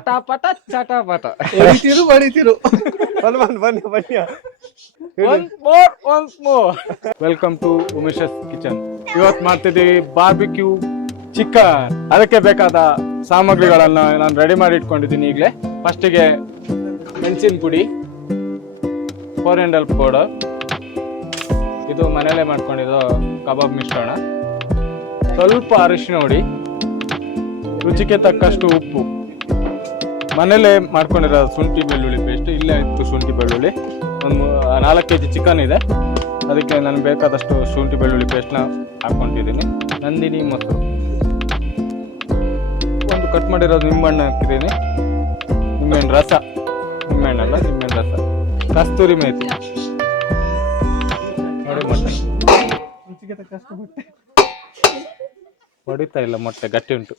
ಚಟಾಪಟ ಚಟಾಪಟ ಬಡಿತಿರು ಬನ್ನಿ once more welcome to Umesh's kitchen. ಇವತ್ತು ಮಾಡ್ತಿದ್ದೀವಿ ಬಾರ್ಬಿಕ್ಯೂ ಚಿಕನ್. ಅದಕ್ಕೆ ಬೇಕಾದ ಸಾಮಗ್ರಿಗಳನ್ನ ನಾನು ರೆಡಿ ಮಾಡಿ ಇಟ್ಕೊಂಡಿದ್ದೀನಿ ಈಗಲೇ. ಫಸ್ಟಿಗೆ ಮೆಣಸಿನ ಪುಡಿ, ಕೋರಿಯಂಡರ್ ಪೌಡರ್, ಇದು ಮನೆಯಲ್ಲೇ ಮಾಡ್ಕೊಂಡಿರೋ ಕಬಾಬ್ ಮಿಶ್ರಣ, ಸ್ವಲ್ಪ ಅರಿಶಿನ ಹುಡಿ, ರುಚಿಗೆ ತಕ್ಕಷ್ಟು ಉಪ್ಪು, ಮನೇಲೆ ಮಾಡ್ಕೊಂಡಿರೋ ಶುಂಠಿ ಬೆಳ್ಳುಳ್ಳಿ ಪೇಸ್ಟ್. ಇಲ್ಲೇ ಇತ್ತು ಶುಂಠಿ ಬೆಳ್ಳುಳ್ಳಿ. ಒಂದು 4 kg ಚಿಕನ್ ಇದೆ, ಅದಕ್ಕೆ ನನಗೆ ಬೇಕಾದಷ್ಟು ಶುಂಠಿ ಬೆಳ್ಳುಳ್ಳಿ ಪೇಸ್ಟ್ನ ಹಾಕ್ಕೊಂಡಿದ್ದೀನಿ. ನಂದಿನಿ ಮೊಸರು, ಒಂದು ಕಟ್ ಮಾಡಿರೋದು ನಿಂಬೆಹಣ್ಣು ಹಾಕಿದ್ದೀನಿ, ನಿಂಬೆಹಣ್ಣು ರಸ, ನಿಂಬೆಹಣ್ಣು ರಸ, ಕಸ್ತೂರಿ ಮೇಥಿ ನೋಡಿ, ಮೊಟ್ಟೆ ರುಚಿಗೆ ತಕ್ಕಷ್ಟು ಮೊಟ್ಟೆ. ಹೊಡಿತಾ ಇಲ್ಲ ಮೊಟ್ಟೆ, ಗಟ್ಟಿ ಉಂಟು.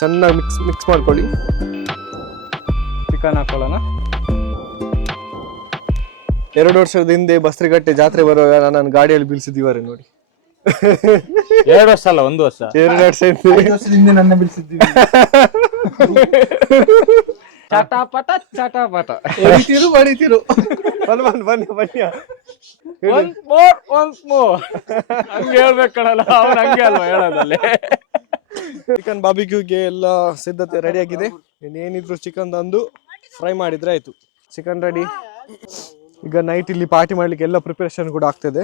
ಚೆನ್ನಾಗಿ ಮಿಕ್ಸ್ ಮಾಡ್ಕೊಳ್ಳಿ. ಚಿಕನ್ ಹಾಕೊಳ್ಳೋಣ. 2 ವರ್ಷದ ಹಿಂದೆ ಬಸ್ರಿಗಟ್ಟೆ ಜಾತ್ರೆ ಬರುವಾಗ ನಾನು ಗಾಡಿಯಲ್ಲಿ ಬೀಳ್ಸಿದ್ದೀವರೆ ನೋಡಿ. 2 ವರ್ಷ ಅಲ್ಲ, 1 ವರ್ಷ. 2 ವರ್ಷದಿಂದ ನನ್ನ ಬೀಳ್ಸಿದ್ದೀವಿ. ಚಟಾಪಟ ಚಟಾಪಟ ಬಡಿತಿರು ಬನ್ನಿ ಒನ್ಸ್ ಮೋರ್ ಹಂಗೆ ಹೇಳ್ಬೇಕು ಕಣಲ್ಲ, ಅವ್ನು ಹಂಗೆ ಅಲ್ವಾ ಹೇಳೋದಲ್ಲಿ. ಚಿಕನ್ ಬಾರ್ಬಿಕ್ಯೂಗೆ ಎಲ್ಲ ಸಿದ್ಧತೆ ರೆಡಿ ಆಗಿದೆ. ಇನ್ನೇನಿದ್ರು ಚಿಕನ್ ತಂದು ಫ್ರೈ ಮಾಡಿದ್ರೆ ಆಯ್ತು. Chicken ready. ಈಗ ನೈಟ್ ಇಲ್ಲಿ ಪಾರ್ಟಿ ಮಾಡ್ಲಿಕ್ಕೆ ಎಲ್ಲ ಪ್ರಿಪರೇಷನ್ ಕೂಡ ಆಗ್ತದೆ.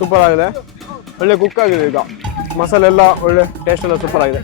ಸೂಪರ್ ಆಗಿದೆ, ಒಳ್ಳೆ ಕುಕ್ ಆಗಿದೆ. ಈಗ ಮಸಾಲೆ ಎಲ್ಲ ಒಳ್ಳೆ ಟೇಸ್ಟ್ ಎಲ್ಲ ಸೂಪರ್ ಆಗಿದೆ.